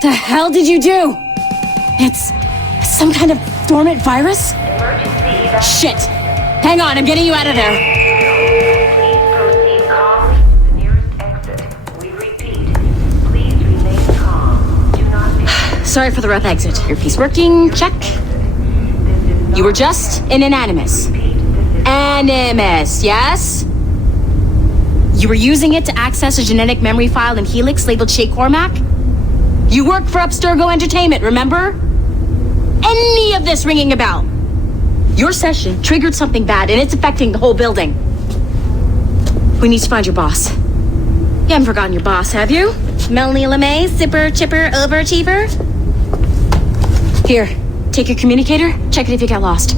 The hell did you do? It's some kind of dormant virus? Shit! Hang on, I'm getting you out of there. Please proceed calmly to the nearest exit. We repeat, please remain calm. Do not be... Sorry for the rough exit. Earpiece working, check. You were just an animus. Animus, yes? You were using it to access a genetic memory file in Helix labeled Shay Cormac? You work for Abstergo Entertainment, remember? Any of this ringing a bell? Your session triggered something bad, and it's affecting the whole building. We need to find your boss. You haven't forgotten your boss, have you? Melanie LeMay, zipper, chipper, overachiever? Here, take your communicator, check it if you get lost.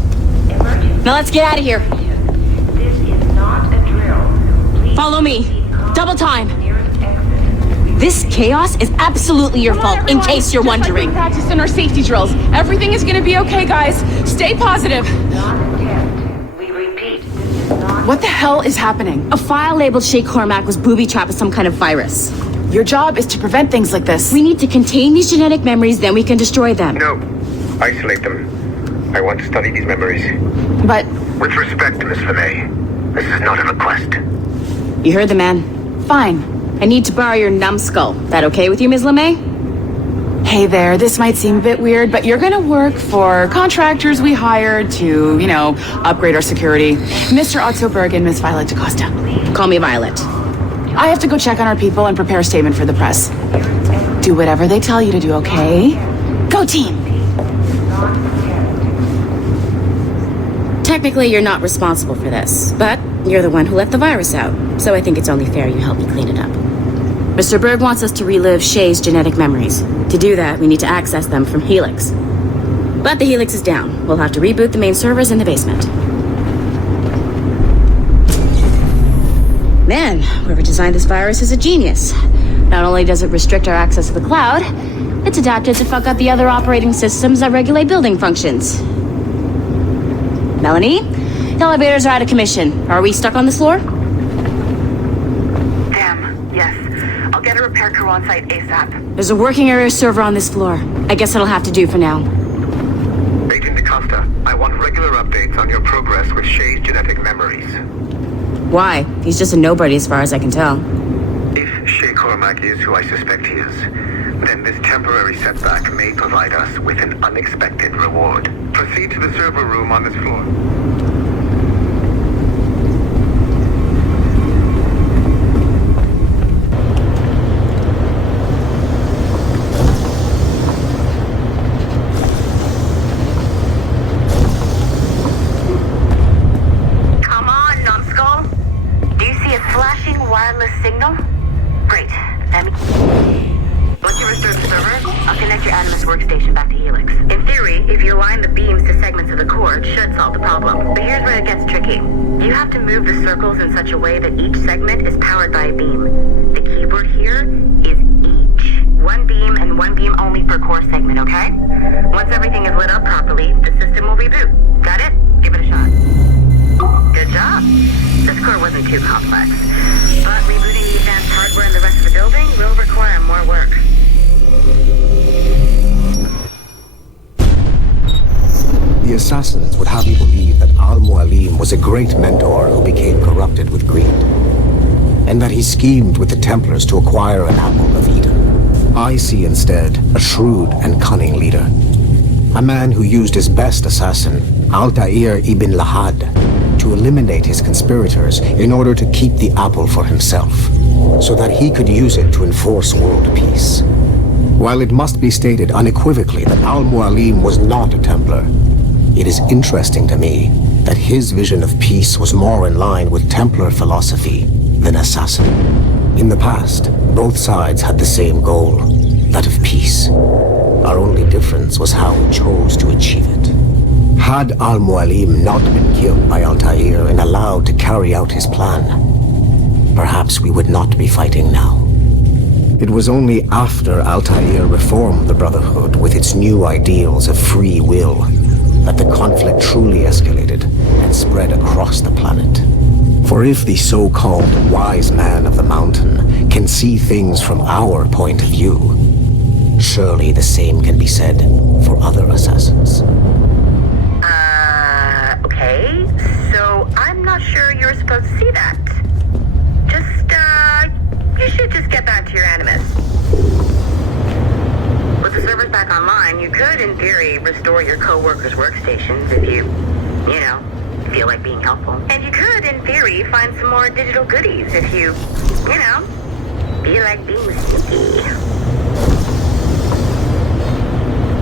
Now let's get out of here. This is not a drill. Please Follow me. proceed calmly Double time. to the nearest exit. This chaos is absolutely your fault, in case you're wondering. Just like we practiced in our safety drills. Everything is gonna be okay, guys. Stay positive. Not attempt. We repeat, this is not... What the hell is happening? A file labeled Shay Cormac was booby-trapped with some kind of virus. Your job is to prevent things like this. We need to contain these genetic memories, then we can destroy them. No. Isolate them. I want to study these memories. But With respect, Miss LeMay, this is not a request. You heard the man. fine. I need to borrow your numbskull. That okay with you, Ms. LeMay? Hey there, this might seem a bit weird, but you're gonna work for contractors we hired to, upgrade our security. Mr. Ottoberg and Miss Violet DaCosta. Call me Violet. I have to go check on our people and prepare a statement for the press. Do whatever they tell you to do, okay? Go team! Technically, you're not responsible for this, but you're the one who let the virus out, so I think it's only fair you help me clean it up. Mr. Berg wants us to relive Shay's genetic memories. To do that, we need to access them from Helix. But the Helix is down. We'll have to reboot the main servers in the basement. Man, whoever designed this virus is a genius. Not only does it restrict our access to the cloud, it's adapted to fuck up the other operating systems that regulate building functions. Melanie? The elevators are out of commission. Are we stuck on this floor? Damn, yes. I'll get a repair crew on site ASAP. There's a working area server on this floor. I guess that'll have to do for now. Agent DaCosta, I want regular updates on your progress with Shay's genetic memories. Why? He's just a nobody as far as I can tell. If Shay Cormac is who I suspect he is, then this temporary setback may provide us with an unexpected reward. Proceed to the server room on this floor. Come on, numbskull. Do you see a flashing wireless signal? Great. Let me... Once you restore the server, I'll connect your Animus workstation back to Helix. In theory, if you align the beams to segments of the core, it should solve the problem. But here's where it gets tricky. You have to move the circles in such a way that each segment is powered by a beam. The keyword here is each. One beam and one beam only per core segment, okay? Once everything is lit up properly, the system will reboot. Got it? Give it a shot. Good job. This core wasn't too complex. But rebooting the advanced hardware in the rest of the building will require more work. The assassins would have you believe that Al-Mualim was a great mentor who became corrupted with greed, and that he schemed with the Templars to acquire an apple of Eden. I see instead a shrewd and cunning leader, a man who used his best assassin, Altair ibn Lahad, to eliminate his conspirators in order to keep the apple for himself, so that he could use it to enforce world peace. While it must be stated unequivocally that Al-Mualim was not a Templar, it is interesting to me that his vision of peace was more in line with Templar philosophy than assassin. In the past, both sides had the same goal, that of peace. Our only difference was how we chose to achieve it. Had Al-Mualim not been killed by Altair and allowed to carry out his plan, perhaps we would not be fighting now. It was only after Altair reformed the Brotherhood with its new ideals of free will that the conflict truly escalated and spread across the planet. For if the so-called wise man of the mountain can see things from our point of view, surely the same can be said for other assassins. Okay. So I'm not sure you're supposed to see that. You should just get back to your Animus. With the servers back online, you could, in theory, restore your co-workers' workstations if you feel like being helpful. And you could, in theory, find some more digital goodies if you feel like being sneaky.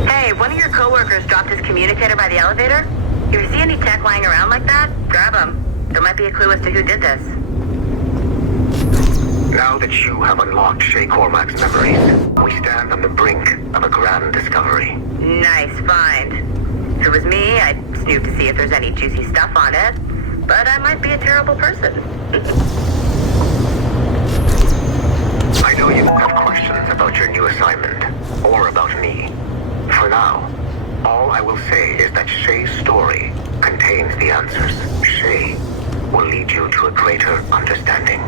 Hey, one of your co-workers dropped his communicator by the elevator. If you see any tech lying around like that, grab them. There might be a clue as to who did this. Now that you have unlocked Shay Cormac's memories, we stand on the brink of a grand discovery. Nice find. If it was me, I'd snoop to see if there's any juicy stuff on it. But I might be a terrible person. I know you have questions about your new assignment, or about me. For now, all I will say is that Shay's story contains the answers. Shay will lead you to a greater understanding.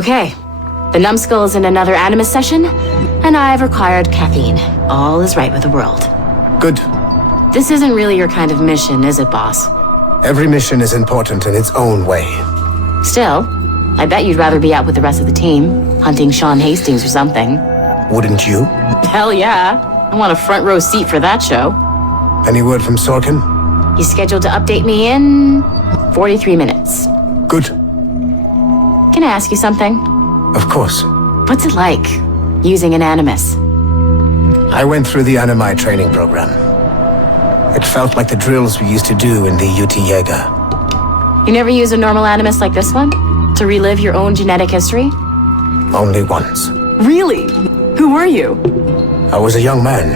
Okay, the numbskull is in another Animus session, and I've required caffeine. All is right with the world. Good. This isn't really your kind of mission, is it, boss? Every mission is important in its own way. Still, I bet you'd rather be out with the rest of the team, hunting Sean Hastings or something. Wouldn't you? Hell yeah. I want a front row seat for that show. Any word from Sorkin? He's scheduled to update me in 43 minutes. Good. Can I ask you something? Of course. What's it like, using an Animus? I went through the Animi training program. It felt like the drills we used to do in the UT Jaeger. You never use a normal Animus like this one? To relive your own genetic history? Only once. Really? Who were you? I was a young man.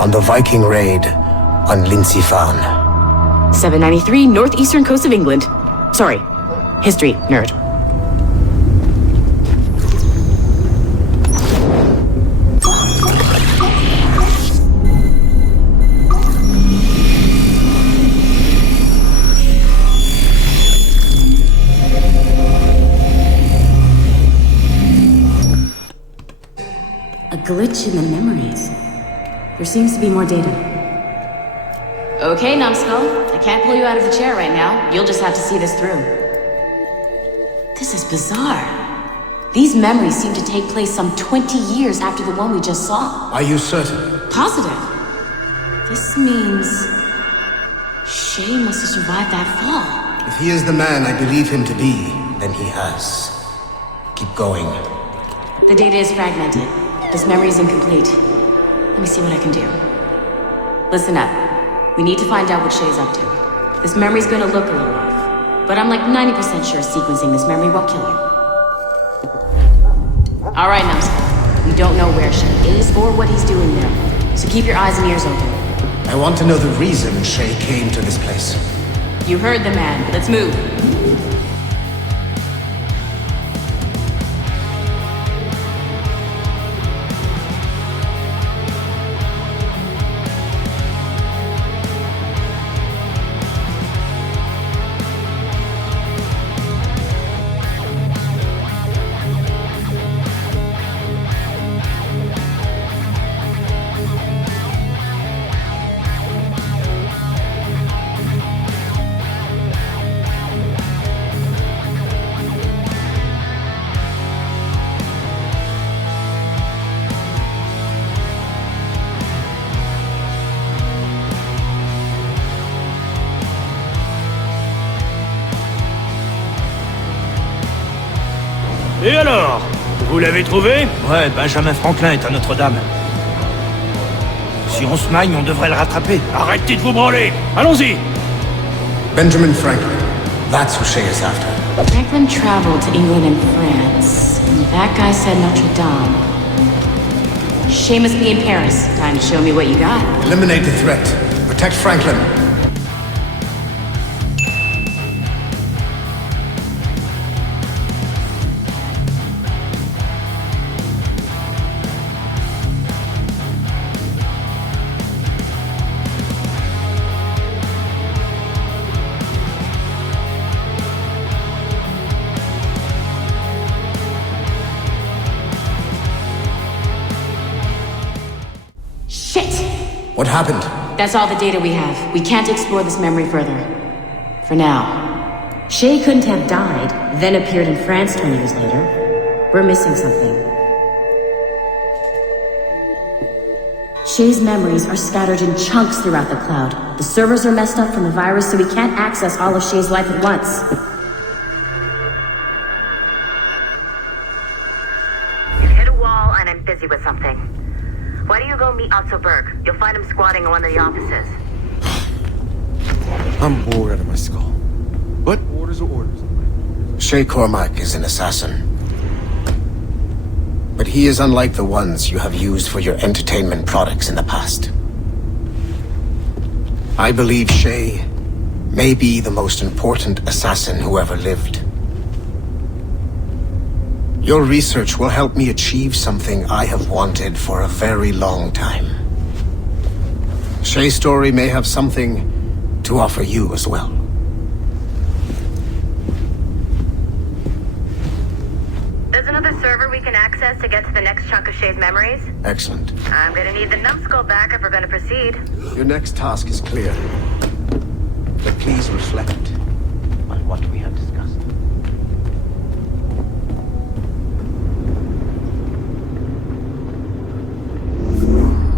On the Viking raid on Lindsey Farm. 793, northeastern coast of England. Sorry, history nerd. A glitch in the memories. There seems to be more data. Okay, numbskull. I can't pull you out of the chair right now. You'll just have to see this through. This is bizarre. These memories seem to take place some 20 years after the one we just saw. Are you certain? Positive. This means Shay must have survived that fall. If he is the man I believe him to be, then he has. Keep going. The data is fragmented. This memory is incomplete. Let me see what I can do. Listen up. We need to find out what Shay's up to. This memory's gonna look a little off, but I'm like 90% sure sequencing this memory won't kill you. Alright, numbskull. We don't know where Shay is or what he's doing there, so keep your eyes and ears open. I want to know the reason Shay came to this place. You heard the man. Let's move. Et alors? Vous l'avez trouvé? Ouais, Benjamin Franklin est à Notre-Dame. Si on se magne, on devrait le rattraper. Arrêtez de vous branler! Allons-y! Benjamin Franklin. That's who Shay is after. Franklin traveled to England and France, and that guy said Notre Dame. Shay must be in Paris. Time to show me what you got. Eliminate the threat. Protect Franklin. Shit! What happened? That's all the data we have. We can't explore this memory further. For now. Shay couldn't have died, then appeared in France 20 years later. We're missing something. Shay's memories are scattered in chunks throughout the cloud. The servers are messed up from the virus, so we can't access all of Shay's life at once. You've hit a wall and I'm busy with something. Why don't you go meet Abstergo? You'll find him squatting in one of the offices. I'm bored out of my skull. But orders are orders. Shay Cormac is an assassin. But he is unlike the ones you have used for your entertainment products in the past. I believe Shay may be the most important assassin who ever lived. Your research will help me achieve something I have wanted for a very long time. Shay's story may have something to offer you as well. There's another server we can access to get to the next chunk of Shay's memories. Excellent. I'm gonna need the numbskull back if we're gonna proceed. Your next task is clear. But please reflect on what we have discussed.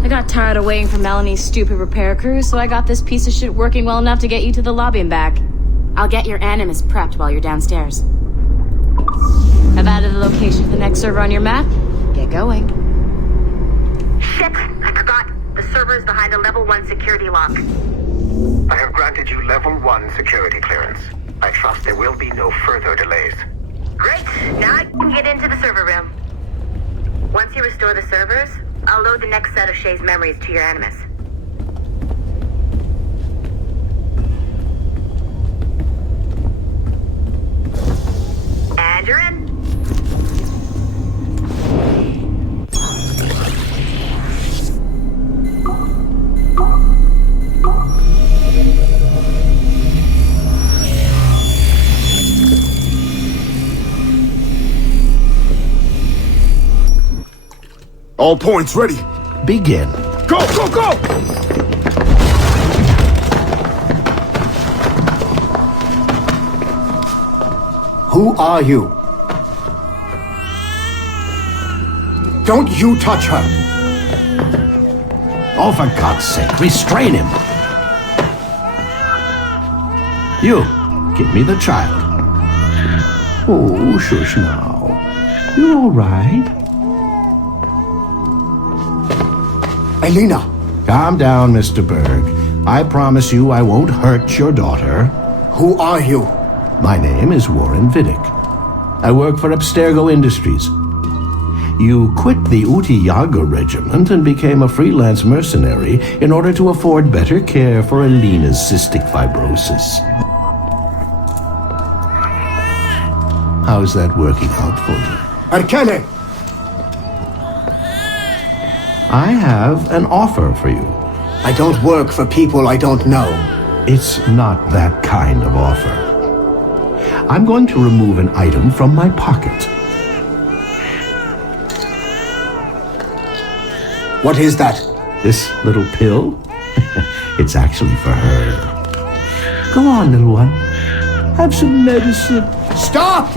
I got tired of waiting for Melanie's stupid repair crew, so I got this piece of shit working well enough to get you to the lobby and back. I'll get your Animus prepped while you're downstairs. I've added the location of the next server on your map. Get going. Shit! I forgot. The server is behind a level 1 security lock. I have granted you level 1 security clearance. I trust there will be no further delays. Great! Now I can get into the server room. Once you restore the servers, I'll load the next set of Shay's memories to your Animus. And you're in. All points ready. Begin. Go, go, go! Who are you? Don't you touch her! Oh, for God's sake, restrain him. You, give me the child. Oh, shush now. You all right? Elena! Calm down, Mr. Berg. I promise you I won't hurt your daughter. Who are you? My name is Warren Vidic. I work for Abstergo Industries. You quit the Yaga regiment and became a freelance mercenary in order to afford better care for Elena's cystic fibrosis. How's that working out for you? Arkane! I have an offer for you. I don't work for people I don't know. It's not that kind of offer. I'm going to remove an item from my pocket. What is that? This little pill? It's actually for her. Go on, little one. Have some medicine. Stop!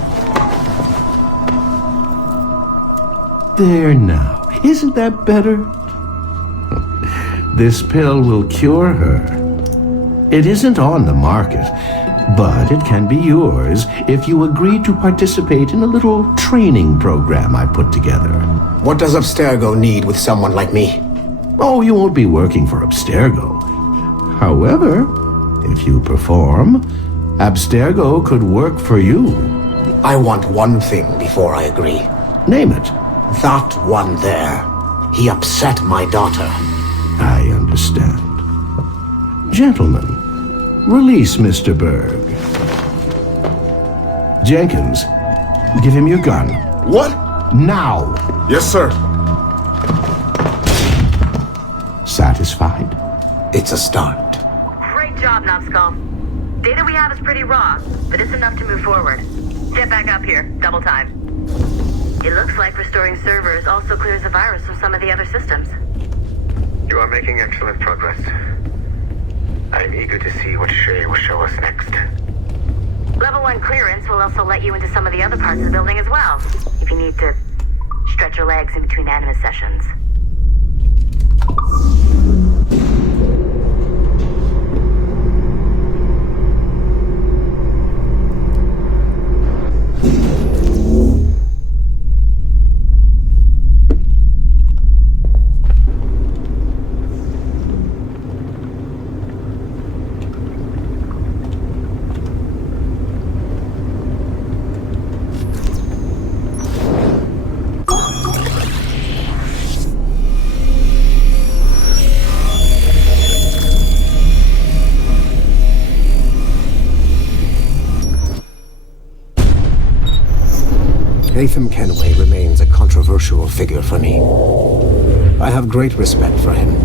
There now. Isn't that better? This pill will cure her. It isn't on the market, but it can be yours if you agree to participate in a little training program I put together. What does Abstergo need with someone like me? Oh, you won't be working for Abstergo. However, if you perform, Abstergo could work for you. I want one thing before I agree. Name it. That one there. He upset my daughter. I understand. Gentlemen, release Mr. Berg. Jenkins, give him your gun. What? Now! Yes, sir. Satisfied? It's a start. Great job, Numbskull. Data we have is pretty raw, but it's enough to move forward. Get back up here. Double time. It looks like restoring servers also clears the virus from some of the other systems. You are making excellent progress. I am eager to see what Shay will show us next. Level 1 clearance will also let you into some of the other parts of the building as well, if you need to stretch your legs in between Animus sessions. Haytham Kenway remains a controversial figure for me. I have great respect for him.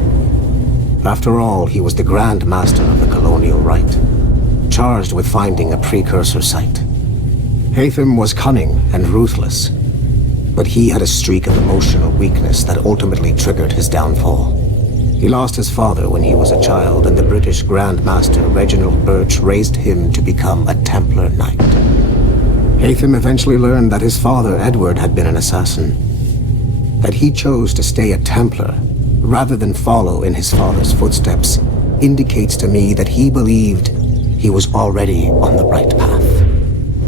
After all, he was the Grand Master of the Colonial Rite, charged with finding a precursor site. Haytham was cunning and ruthless, but he had a streak of emotional weakness that ultimately triggered his downfall. He lost his father when he was a child, and the British Grand Master Reginald Birch raised him to become a Templar Knight. Haytham eventually learned that his father, Edward, had been an assassin. That he chose to stay a Templar, rather than follow in his father's footsteps, indicates to me that he believed he was already on the right path.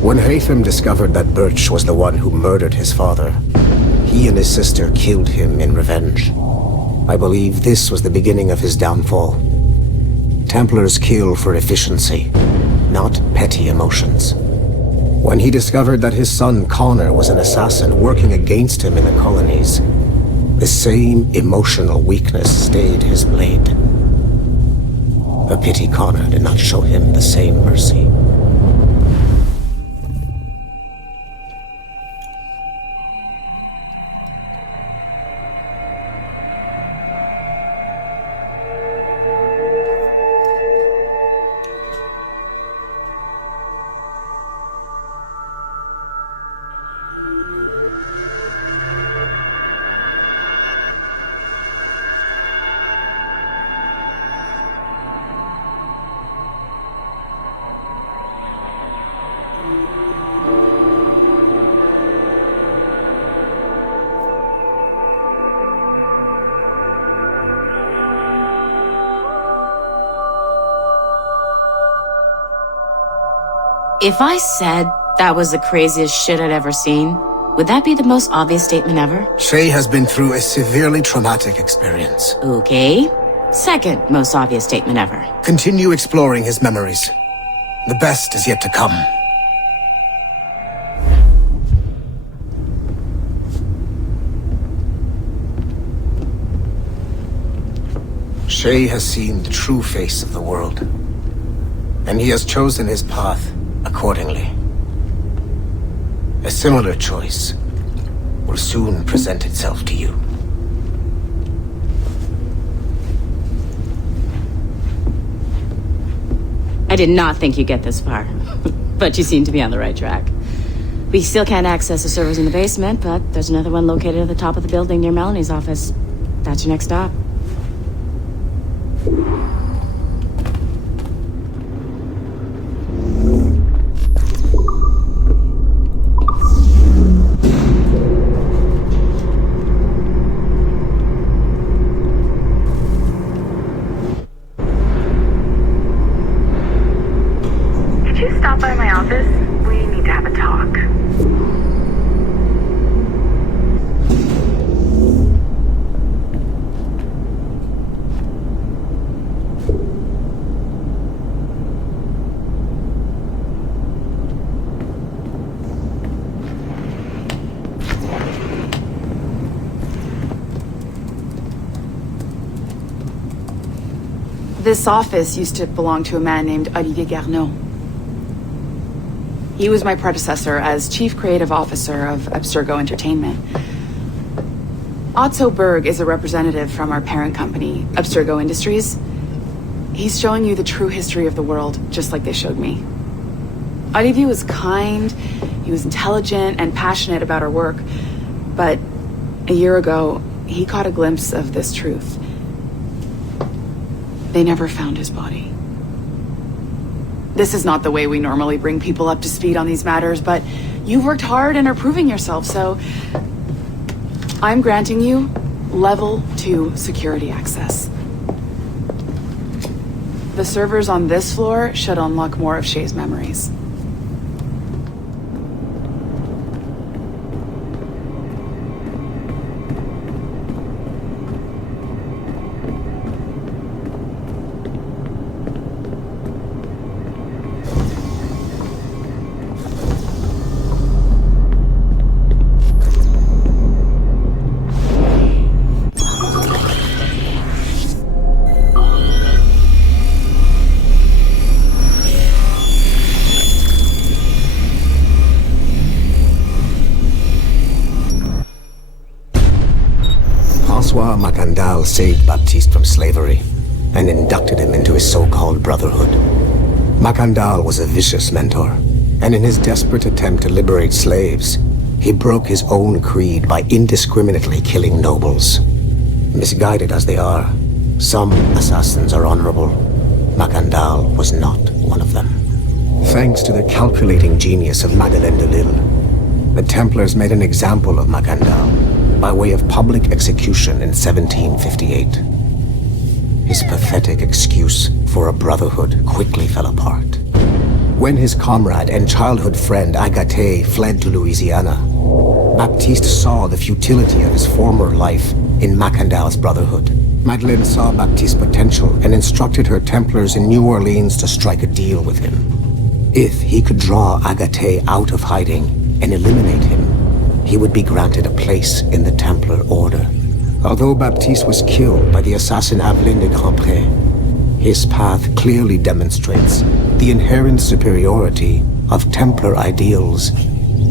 When Haytham discovered that Birch was the one who murdered his father, he and his sister killed him in revenge. I believe this was the beginning of his downfall. Templars kill for efficiency, not petty emotions. When he discovered that his son Connor was an assassin working against him in the colonies, the same emotional weakness stayed his blade. A pity Connor did not show him the same mercy. If I said that was the craziest shit I'd ever seen, would that be the most obvious statement ever? Shay has been through a severely traumatic experience. Okay. Second most obvious statement ever. Continue exploring his memories. The best is yet to come. Shay has seen the true face of the world, and he has chosen his path accordingly. A similar choice will soon present itself to you. I did not think you'd get this far, but you seem to be on the right track. We still can't access the servers in the basement, but there's another one located at the top of the building near Melanie's office. That's your next stop. Could you stop by my office? We need to have a talk. This office used to belong to a man named Olivier Garneau. He was my predecessor as Chief Creative Officer of Abstergo Entertainment. Otto Berg is a representative from our parent company, Abstergo Industries. He's showing you the true history of the world, just like they showed me. Olivier was kind, he was intelligent and passionate about our work, but a year ago, he caught a glimpse of this truth. They never found his body. This is not the way we normally bring people up to speed on these matters, but you've worked hard and are proving yourself, so I'm granting you level 2 security access. The servers on this floor should unlock more of Shay's memories. Macandal saved Baptiste from slavery and inducted him into his so-called brotherhood. Macandal was a vicious mentor, and in his desperate attempt to liberate slaves, he broke his own creed by indiscriminately killing nobles. Misguided as they are, some assassins are honorable. Macandal was not one of them. Thanks to the calculating genius of Madeleine de Lille, the Templars made an example of Macandal by way of public execution in 1758. His pathetic excuse for a brotherhood quickly fell apart. When his comrade and childhood friend Agathe fled to Louisiana, Baptiste saw the futility of his former life in Macandal's brotherhood. Madeleine saw Baptiste's potential and instructed her Templars in New Orleans to strike a deal with him. If he could draw Agathe out of hiding and eliminate him, he would be granted a place in the Templar Order. Although Baptiste was killed by the assassin Aveline de Grandpré, his path clearly demonstrates the inherent superiority of Templar ideals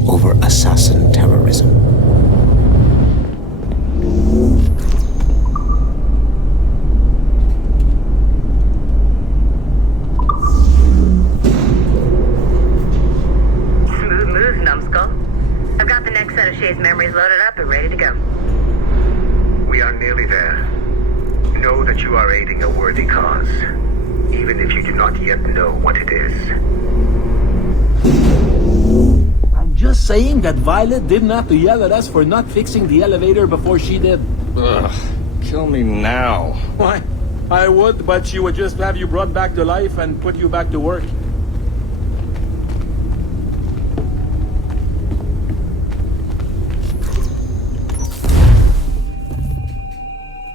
over assassin terrorism. Smooth moves, numbskull. I've got the next set of Shay's memories loaded up and ready to go. We are nearly there. Know that you are aiding a worthy cause, even if you do not yet know what it is. I'm just saying that Violet didn't have to yell at us for not fixing the elevator before she did. Ugh, kill me now. Why? I would, but she would just have you brought back to life and put you back to work.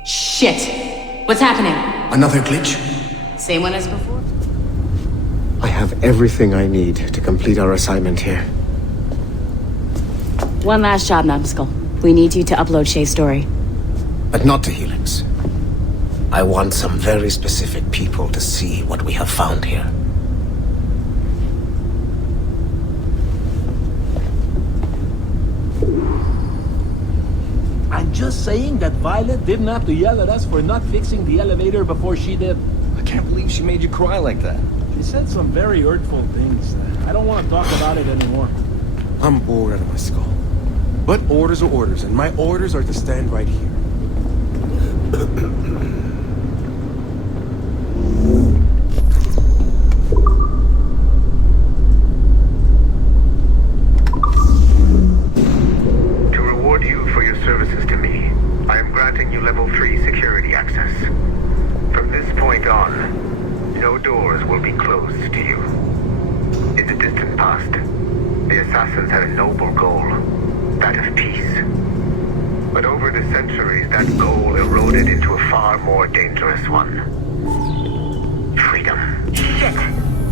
Shit! What's happening? Another glitch? Same one as before? I have everything I need to complete our assignment here. One last job, Numbskull. We need you to upload Shay's story. But not to Helix. I want some very specific people to see what we have found here. I'm just saying that Violet didn't have to yell at us for not fixing the elevator before she did. I can't believe she made you cry like that. She said some very hurtful things. I don't want to talk about it anymore. I'm bored out of my skull. But orders are orders, and my orders are to stand right here. To reward you for your services to me, I am granting you level 3 security access. From this point on, no doors will be closed to you. In the distant past, the assassins had a noble goal, that of peace. But over the centuries, that goal eroded into a far more dangerous one. Freedom. Shit!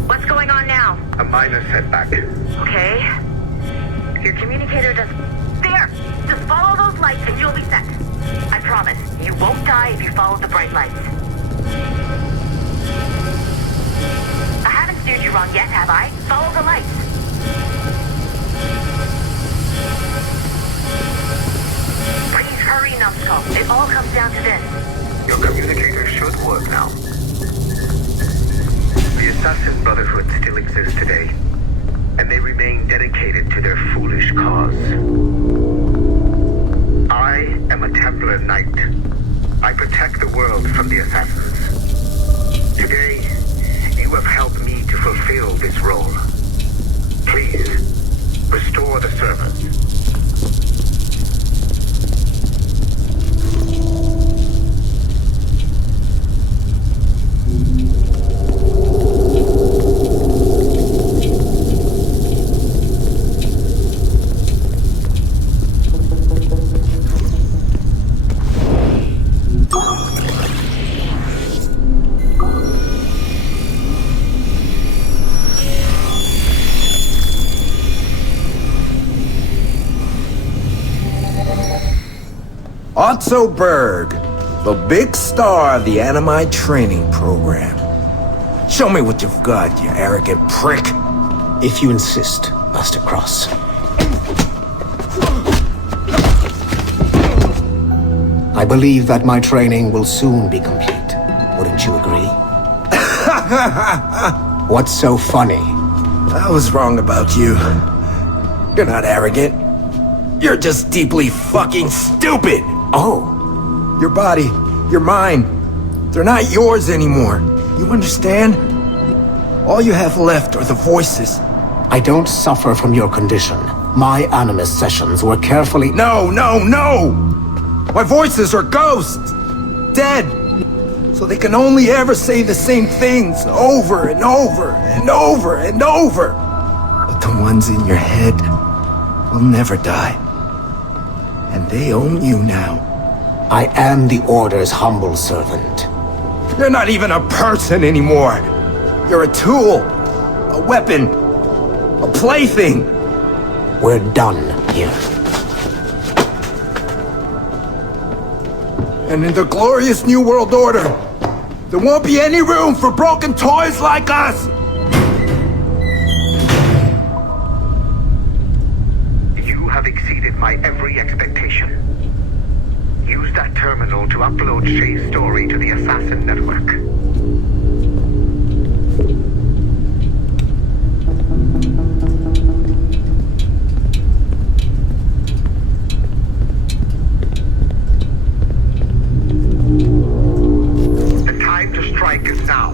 What's going on now? A minor setback. Okay. Your communicator does... There! Just follow those lights and you'll be set. I promise, you won't die if you follow the bright lights. you wrong yet, have I? Follow the lights. Please hurry, Numbskull. It all comes down to this. Your communicator should work now. The Assassin Brotherhood still exists today, and they remain dedicated to their foolish cause. I am a Templar Knight. I protect the world from the Assassins. Today, you have helped me to fulfill this role. Please, restore the servers. Otto Berg, the big star of the Animi training program. Show me what you've got, you arrogant prick. If you insist, Master Cross. I believe that my training will soon be complete. Wouldn't you agree? What's so funny? I was wrong about you. You're not arrogant. You're just deeply fucking stupid! Oh. Your body, your mind, they're not yours anymore. You understand? All you have left are the voices. I don't suffer from your condition. My Animus sessions were carefully— No! My voices are ghosts! Dead! So they can only ever say the same things over and over and over and over. But the ones in your head will never die. And they own you now. I am the Order's humble servant. You're not even a person anymore. You're a tool, a weapon, a plaything. We're done here. And in the glorious New World Order, there won't be any room for broken toys like us! You have exceeded my every expectation. Use that terminal to upload Shay's story to the Assassin Network. The time to strike is now.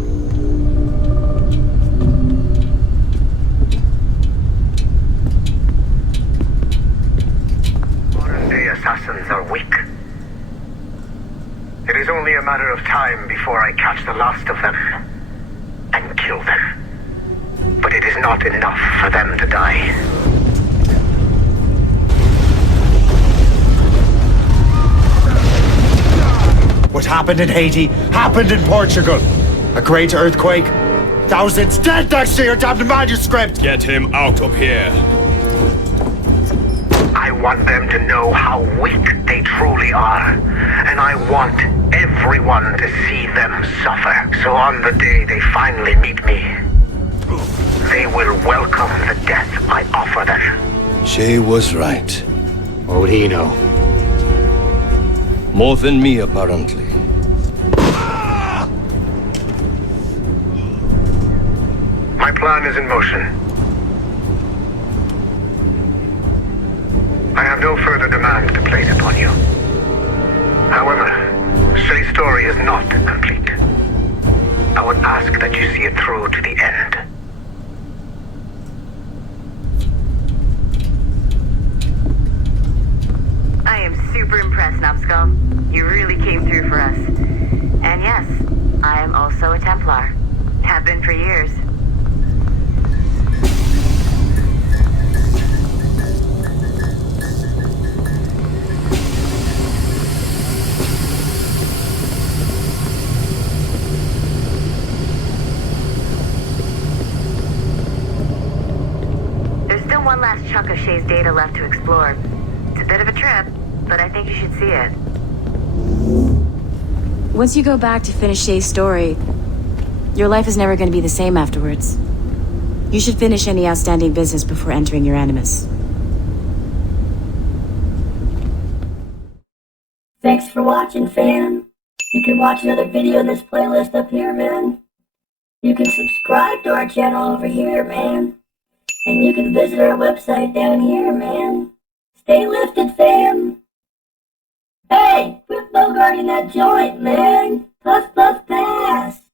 Modern-day assassins are weak. It is only a matter of time before I catch the last of them and kill them. But it is not enough for them to die. What happened in Haiti happened in Portugal. A great earthquake. Thousands dead thanks to your damned manuscript! Get him out of here. I want them to know how weak they truly are. And I want everyone to see them suffer. So on the day they finally meet me, they will welcome the death I offer them. Shay was right. What would he know? More than me, apparently. My plan is in motion. I have no further demands to place upon you. However, Shay's story is not complete. I would ask that you see it through to the end. I am super impressed, Numbskull. You really came through for us. And yes, I am also a Templar. Have been for years. There's still one last chunk of Shay's data left to explore. It's a bit of a trip, but I think you should see it. Once you go back to finish Shay's story, your life is never going to be the same afterwards. You should finish any outstanding business before entering your Animus. Thanks for watching, fam. You can watch another video in this playlist up here, man. You can subscribe to our channel over here, man. And you can visit our website down here, man. Stay lifted, fam. Hey, quit bogarting that joint, man. Puff, puff, pass.